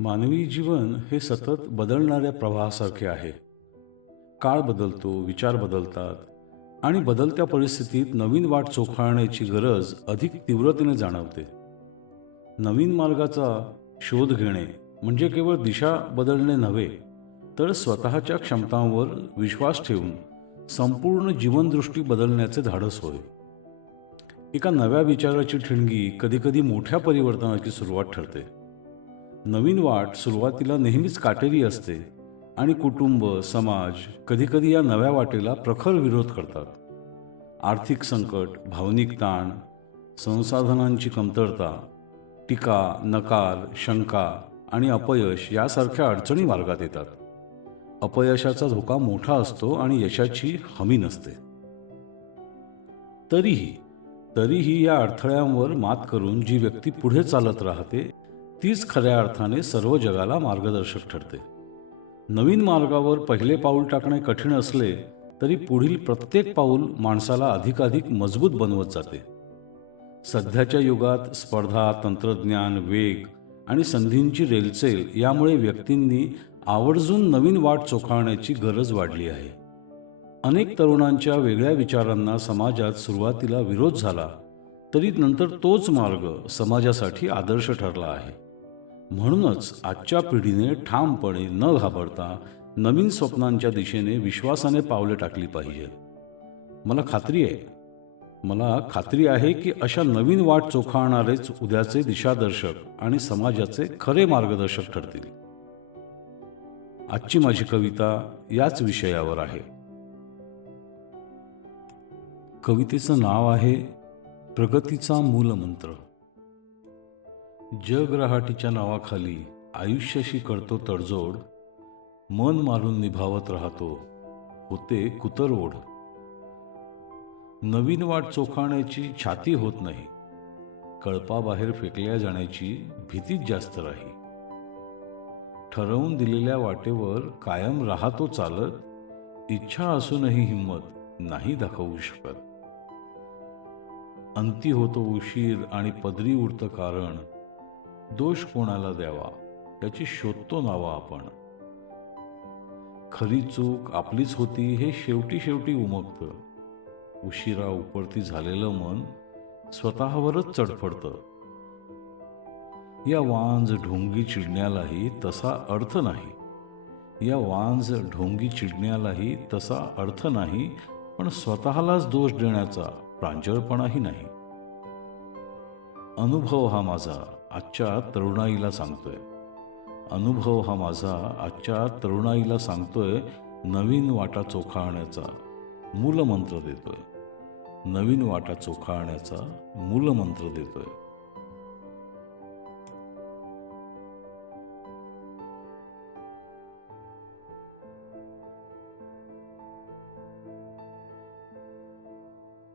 मानवी जीवन हे सतत बदलणाऱ्या प्रवाहासारखे आहे. काळ बदलतो, विचार बदलतात आणि बदलत्या परिस्थितीत नवीन वाट चोखाळण्याची गरज अधिक तीव्रतेने जाणवते. नवीन मार्गाचा शोध घेणे म्हणजे केवळ दिशा बदलणे नव्हे, तर स्वतःच्या क्षमतांवर विश्वास ठेवून संपूर्ण जीवनदृष्टी बदलण्याचे धाडस होय. एका नव्या विचाराची ठिणगी कधीकधी मोठ्या परिवर्तनाची सुरुवात ठरते. नवीन वाट सुरुवातीला नेहमीच काटेरी असते आणि कुटुंब, समाज कधीकधी या नव्या वाटेला प्रखर विरोध करतात. आर्थिक संकट, भावनिक ताण, संसाधनांची कमतरता, टीका, नकार, शंका आणि अपयश यासारख्या अडचणी मार्गात येतात. अपयशाचा धोका मोठा असतो आणि यशाची हमी नसते. तरीही तरीही या अडथळ्यांवर मात करून जी व्यक्ती पुढे चालत राहते तीच खऱ्या अर्थाने सर्व जगाला मार्गदर्शक ठरते. नवीन मार्गावर पहिले पाऊल टाकणे कठीण असले तरी पुढील प्रत्येक पाऊल माणसाला अधिकाधिक मजबूत बनवत जाते. सध्याच्या युगात स्पर्धा, तंत्रज्ञान, वेग आणि संधींची रेलचेल यामुळे व्यक्तींनी आवर्जून नवीन वाट चोखाळण्याची गरज वाढली आहे. अनेक तरुणांच्या वेगळ्या विचारांना समाजात सुरुवातीला विरोध झाला, तरी नंतर तोच मार्ग समाजासाठी आदर्श ठरला आहे. म्हणूनच आजच्या पिढीने ठामपणे न घाबरता नवीन स्वप्नांच्या दिशेने विश्वासाने पावले टाकली पाहिजेत. मला खात्री आहे की अशा नवीन वाट चोखाळणारेच उद्याचे दिशादर्शक आणि समाजाचे खरे मार्गदर्शक ठरतील. आजची माझी कविता याच विषयावर आहे. कवितेचं नाव आहे प्रगतीचा मूलमंत्र. जग रहाटीच्या नावाखाली आयुष्याशी करतो तडजोड, मन मारून निभावत राहतो, होते कुतरओढ. नवीन वाट चोखाळण्याची छाती होत नाही, कळपाबाहेर फेकल्या जाण्याची भीतीच जास्त राही. ठरवून दिलेल्या वाटेवर कायम राहतो चालत, इच्छा असूनही हिंमत नाही दाखवू शकत. अंती होतो उशीर आणि पदरी उरतं कारण, दोष कोणाला द्यावा याची शोधतो नावा आपण. खरी चूक आपलीच होती हे शेवटी शेवटी उमगतं, उशिरा उपरती झालेलं मन स्वतःवरच चढफडतं. या वांज ढोंगी चिडण्यालाही तसा अर्थ नाही, तसा अर्थ नाही, पण स्वतःलाच दोष देण्याचा प्रांजळपणाही नाही. अनुभव हा माझा आजच्या तरुणाईला सांगतोय, नवीन वाटा चोखाळण्याचा मूलमंत्र देतोय.